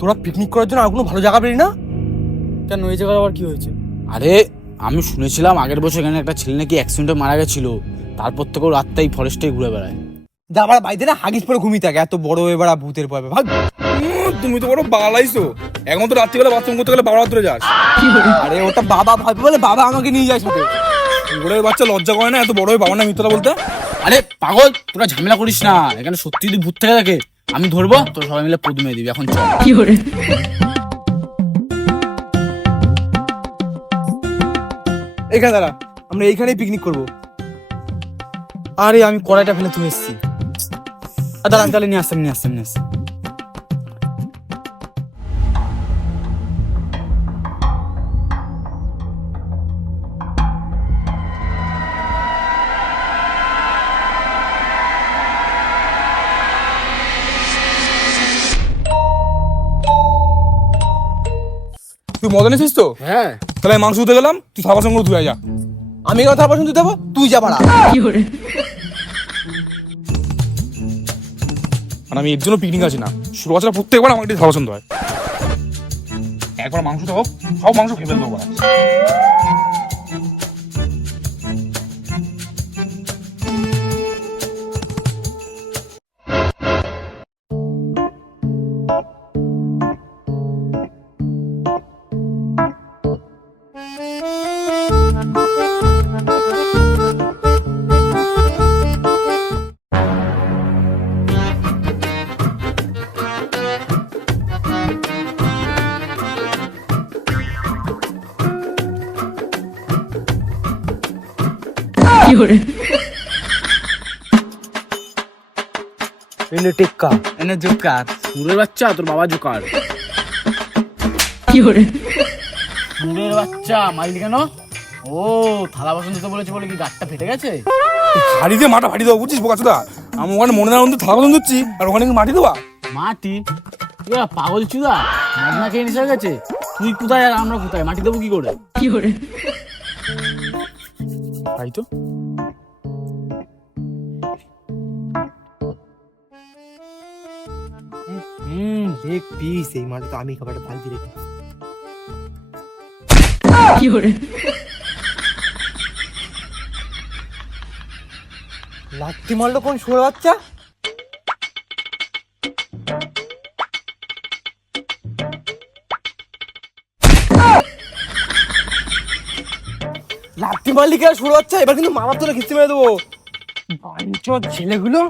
তোরা পিকনিক করার জন্য আর কোনো ভালো জায়গা পেলি না? কেন, এই জায়গায় আবার কি হয়েছে? আরে আমি শুনেছিলাম আগের বছর এখানে একটা ছেলে নাকি অ্যাক্সিডেন্টে মারা গেছিল, তারপর থেকেও রাতটাই ফরেস্টে ঘুরে বেড়ায়। যা আবার বাড়িতে না হাগিস পরে ঘুমিয়ে থাকে, এত বড় হয়ে বেড়া ভূতের ভয় ভাগ। তুমি তো বড় বালাইছো, এখন তো রাত্রিবেলা বাথরুম করতে গেলে বাবা ধরে যাস। আরে ওটা বাবা ভয় পায় বলে বাবা আমাকে নিয়ে যায় সাথে। বড় বাচ্চা লজ্জা করে না এত বড় হয়ে বাবার নাম মিথ্যা বলতে? আরে পাগল, তোরা ঝামেলা করিস না, এখানে সত্যি যদি ভূত থেকে থাকে আমি ধরবো, তোরা সবাই মিলে পদমে দিবি। এখন চল। এখানে দাঁড়া, আমরা এইখানেই পিকনিক করবো। আরে আমি কড়াইটা ফেলে তুলে এসেছি। দাঁড়ান, তাহলে নিয়ে আসছি। তুই মজা নিছিস তো? হ্যাঁ, তাহলে আমি মাংস ধুতে গেলাম, তুই থাবার সঙ্গে ধুয়ে যা। আমি কথা পছন্দ দেবো, তুই যা বাড়া। আর আমি এর জন্য পিকনিক আছি না, শুরু বছর প্রত্যেকবার আমাকে থাবা পছন্দ হয়। একবার মাংস তো হোক, সব মাংস খেয়ে ফেলবো বলা। এনে টেক্কা। এনে জোকার, সুরের বাচ্চা, তোর বাবা জোকার। সুরের বাচ্চা মারলি কেন? ও থালা বাসন দিতে বলেছে বলে কি গাঁটটা ফেটে গেছে? হাড়ি দিয়ে মাটা ফাটি দেবো, বুঝছিস বোকাচোদা? আমি ওখানে মনে না থালা পছন্দ দিচ্ছি, আর ওখানে কি মাটি দেওয়া? মাটি? পাগল চুদা, মদনা খেয়ে নিশে গেছে। তুই কোথায় আর আমরা কোথায়? মাটি দেবো কি করে? তাই তো। লেগ পিস, এই মাঠে তো আমি খাবারটা ফালতি রেখে। লাত্তি মারলো কোন শুয়োর বাচ্চা? লাত্তি মারলি কে শুয়োর বাচ্চা? এবার কিন্তু মামার তোরা খিস্তি মেরে দেবো। বাঞ্চোদ ছেলেগুলো।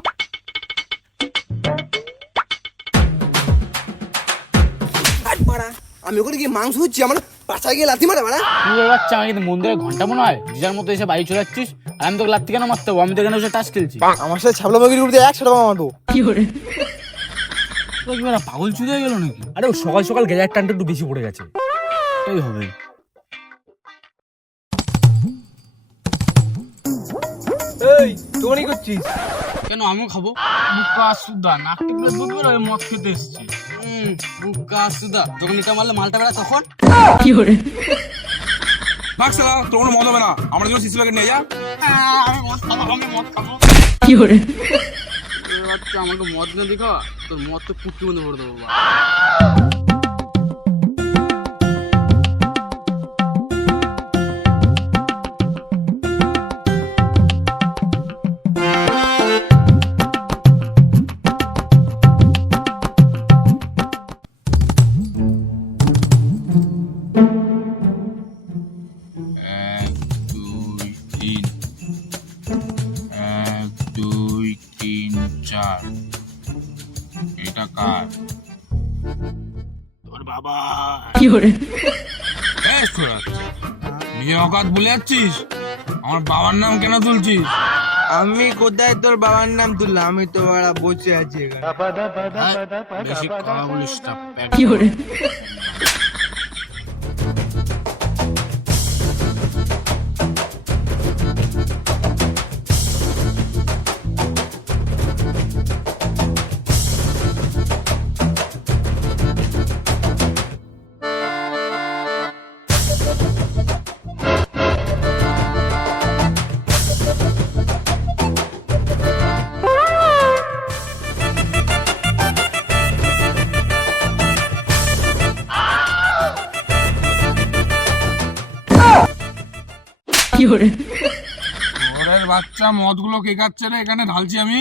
আমি ওখানে গিয়ে মাংস হচ্ছি, আমার পাশায় গিয়ে লাথি মারে মারা। সুরের বাচ্চা, আমাকে কিন্তু মন্দিরে ঘন্টা মনে হয়, যার মতো এসে বাড়ি চলে যাচ্ছিস। আর আমি তোকে লাত্তি কেন মারতে হবো? আমি তো এখানে বসে টাস খেলছি। আমার সাথে ছাবলা মাগির উঠতে 100 টাকা মারবো। পাগল চুদে হয়ে গেল নাকি? আরে ও সকাল সকাল গেজার টানটা একটু বেশি পড়ে গেছে। এই হবে। এই তুই কি করছিস? কেন আমিও খাবো? বুকা সুদা, নাক টিপলে দুধ বেরোয়, মদ খেতে এসেছি। বুকা সুদা, যখন এটা মারলে মালটা বেড়া তখন। ভাগ শালা, তোর কোনো মজা হবে না, আমার জন্য সিসি প্যাকেট নিয়ে যা। আমি মদ খাবো। বাচ্চা, আমাকে মদ না দেখা, তোর মদ তো পুটকি মধ্যে ভরে দেবো। এটা কার? তোর বাবা। নিজের অকাত ভুলে যাচ্ছিস? আমার বাবার নাম কেন তুলছিস? আমি কোথায় তোর বাবার নাম তুললাম? আমি তো বসে আছি এখানে। বেশি কথা বলিস না। ওরের বাচ্চা মদগুলো কে খাচ্ছে রে? এখানে ঢালছি আমি।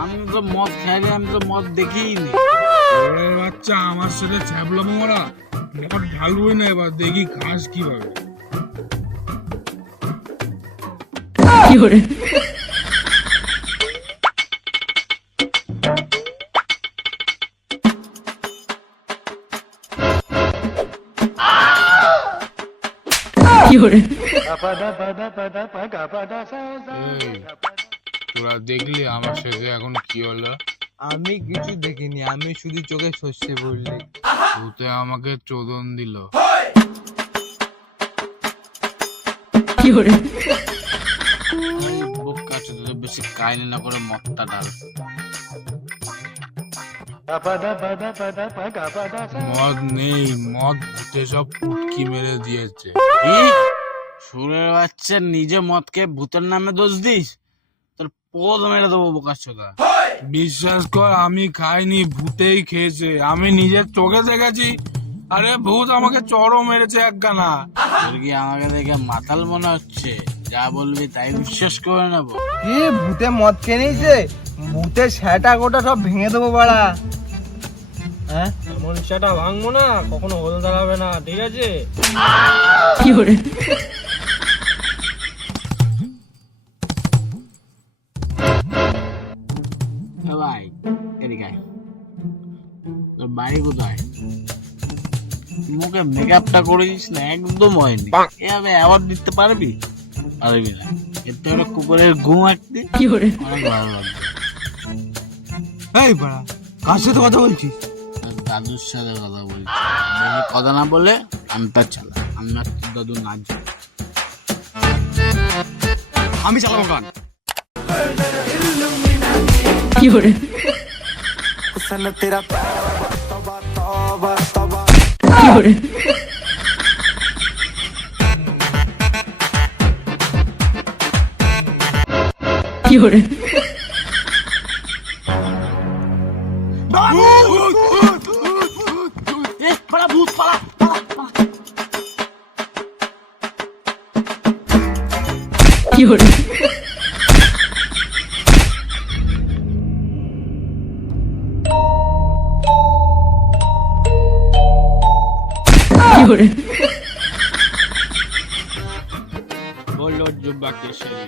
আমি তো মদ খাই রে, আমি তো মদ দেখিনি। ওরের বাচ্চা আমার সাথে ছ্যাবলামো ওরা। মদ ঢালবই না, এবার দেখি খাস কিভাবে। এই, তোরা দেখলি আমার সাথে এখন কি হলো? আমি কিছু দেখিনি, আমি শুধু চোখে শস্যে পড়লি। ভূতে আমাকে চোদন দিল। বোকা চোদা, বেশি কাহিনী না করে মদটা ঢাল। মদ নেই, মদ ভূতে সব পুটকি মেরে দিয়েছে। কি? সুরের বাচ্চা নিজে মদকে ভূতের নামে দোষ দিস? তোর পদ মেরে দেবো বোকা চোদা। বিশ্বাস কর, আমি খাইনি, ভূতেই খেয়েছে। আমি নিজের চোখে দেখেছি। আরে ভূত আমাকে চড়ও মেরেছে একখানা। তোর কি আমাকে দেখে মাতাল মনে হচ্ছে? যা বলবি তাই বিশ্বাস করে নেবো। কি ভূতে মদ খেয়ে নিয়েছে? ভূতের সেটা গোটা সব ভেঙে দেবো বাড়া। হ্যাঁ, এমন সেটা ভাঙবো না, কখনো হতে দাঁড়াবে না, ঠিক আছে? এ ভাই, এদিকে আয়। তোর বাড়ি কোথায়? মুখে মেকআপটা করেছিস না, একদম হয়নি। এভাবে অ্যাওয়ার্ড দিতে পারবি? পারবি না। এর তো একটা কুকুরের ঘুম আঁকতে অনেক ভালো লাগবে। এই বাড়া, কার সাথে কথা বলছিস? তোর দাদুর সাথে কথা বলছি। বেশি কথা না বলে আমি তার চালা। আমি আর তোর দাদু না যাই। আমি চালাবো গান। এ, পালা ভূত, পালা, পালা, পালা। বললো যুবাকে সেই,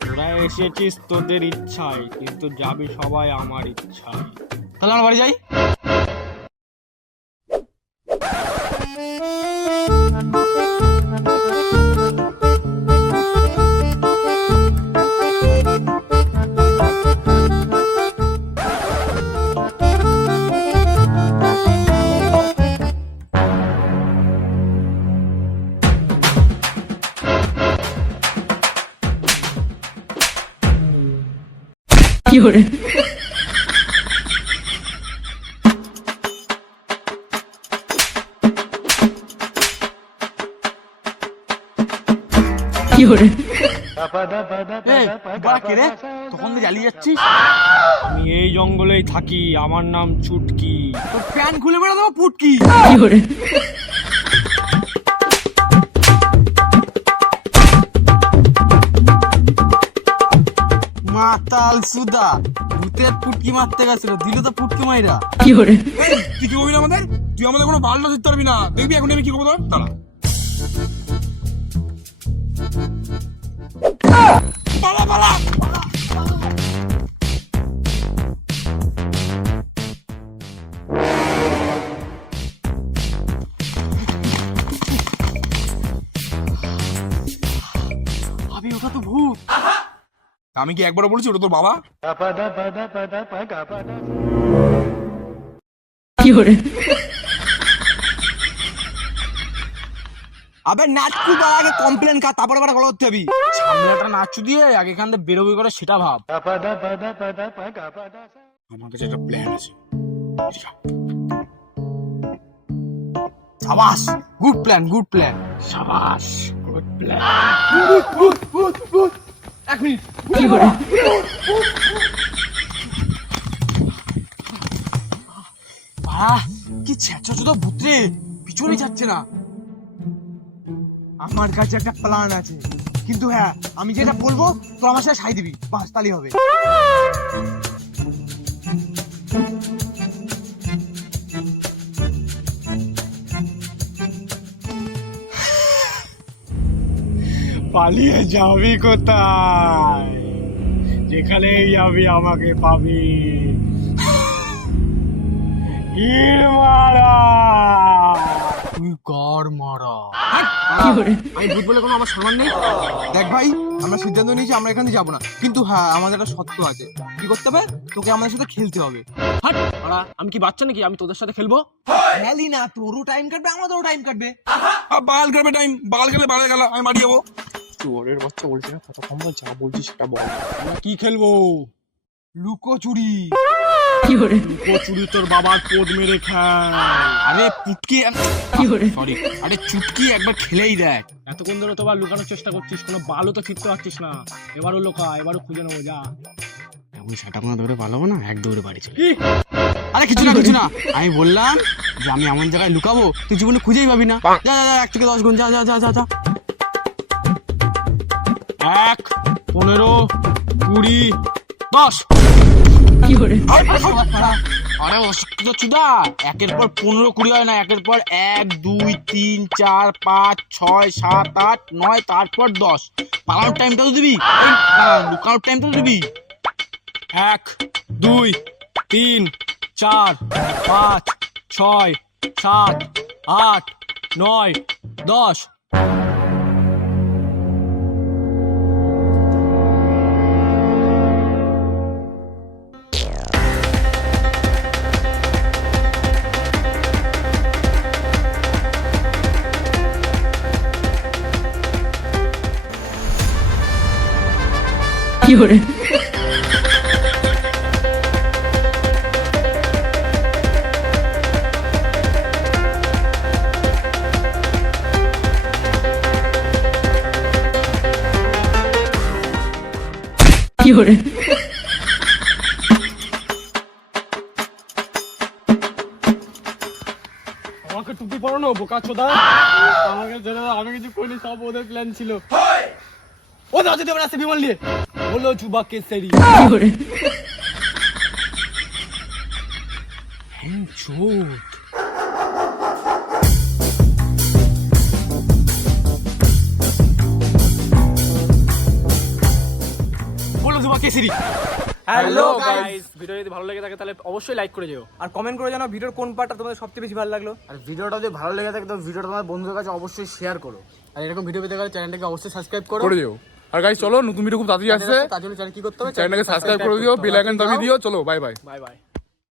তোরা এসেছিস তোদের ইচ্ছায়, কিন্তু যাবি সবাই আমার ইচ্ছায়। তাহলে আমার বাড়ি যাই। এই, বাড়া কে রে? তখন দিয়ে জ্বালিয়ে যাচ্ছিস? আমি এই জঙ্গলেই থাকি, আমার নাম চুটকি। তোর প্যান খুলে বেড়া দেবো পুটকি। মাতাল সুদা, ভূতের পুটকি মারতে গেছিল, দিল তো পুটকি মাইরা। তুই কি করবি না আমাদের? তুই আমাদের কোনো বাল্য দিতে পারবি না। দেখবি এখন আমি কি করবো তোর? দাঁড়া। পালা, পালা, পালা। আবে ওটা তো ভূত। আমি কি একবার বলেছি ওটা তোর বাবা? আবে নাটকু বাড়া, আগে কমপ্লেন খা, তারপরে বাড়া গলা করতে হবি। সামনেটা নাচু দিয়ে আগে এখান থেকে বেরোবি করে সেটা ভাব। আমার কাছে একটা প্ল্যান আছে। সাবাস, গুড প্ল্যান, গুড প্ল্যান। সাবাস, গুড প্ল্যান। কি ছেঁচা চোদা ভূত রে, পিছনে যাচ্ছে না। আমার কাছে একটা প্ল্যান আছে, কিন্তু হ্যাঁ আমি যেটা বলবো তো আমার সাথে সাই দিবি, বাস তালি হবে। পালিয়ে যাবি কোথায়? যেখানেই যাবি আমাকে পাবি। তুই কর মারা। আমি ভূত বলে কোনো আমার সম্মান নেই। দেখ ভাই, আমরা সিদ্ধান্ত নিয়েছি আমরা এখানে যাবো না, কিন্তু হ্যাঁ আমাদের একটা শর্ত আছে। কি করতে হবে? তোকে আমাদের সাথে খেলতে হবে। হাট মারা, আমি কি বাচ্চা নাকি আমি তোদের সাথে খেলবো? খেলি না, তোরও টাইম কাটবে আমাদেরও টাইম কাটবে। বাল করবে টাইম, বাল গেলে বালে গেল, আমি মারি যাবো। চোরের বাচ্চা বলছি না, কথা কম বল, যা বলছিস সেটা বল। আমরা কি খেলবো? লুকোচুরি। চুরি তোর বাবার পোদ মেরে খায়। আরে পুটকি, সরি, আরে চুটকি একবার খেলেই দেখ। এতক্ষণ ধরে তোবার লুকানোর চেষ্টা করছিস, কোনো বালও তো ফিরতে পারছিস না। এবারও লোকা, এবারও খুঁজে নেবো, যা। এমন সেটা না ধরে পালাবো না, এক দৌড়ে বাড়ি চলে। কি? আরে কিছু না কিছু না, আমি বললাম যে আমি এমন জায়গায় লুকাবো তুই জীবনে খুঁজেই পাবি না। যা যা যা, 1 থেকে 10 গুণ, যা যা যা যা যা। 1, 15, 20, 10। আরে অশিক্ষিত চুদা, 1-এর পর 15, 20 হয় না, 1-এর পর 1, 2, 3, 4, 5, 6, 7, 8, 9, তারপর 10। পালানোর টাইমটা তো দিবি, লুকানোর টাইমটা তো দিবি। 1, 2, 3, 4, 5, 6, 7, 8, 9, 10। আমাকে টুপি পরানো বোকা চোদা, আমাকে ছেড়ে দাও, আমি কিছু করিনি, সব ওদের প্ল্যান ছিল। ও দাও যদি আমরা আসতে বিমল নিয়ে বললো চুবা কেসারি। চোট বললো চুবা কেসারি। হ্যালো গাইস, ভিডিও যদি ভালো লেগে থাকে তাহলে অবশ্যই লাইক করে যেও, আর কমেন্ট করে জানাও ভিডিওর কোন পার্টটা তোমাদের সবচেয়ে বেশি ভালো লাগলো। আর ভিডিওটা যদি ভালো লেগে থাকে তো ভিডিওটা তোমার বন্ধুদের কাছে অবশ্যই শেয়ার করো। আর এরকম ভিডিও পেতে গেলে চ্যানেলটাকে অবশ্যই সাবস্ক্রাইব করো। করে দিও। আর গাইস চলো, নতুন ভিডিও খুব তাড়াতাড়ি আসছে, তার জন্য চ্যানেল কি করতে হবে? চ্যানেলটাকে সাবস্ক্রাইব করে দিও, বেল আইকন দাবিয়ে দিও। চলো, বাই বাই। Bye bye.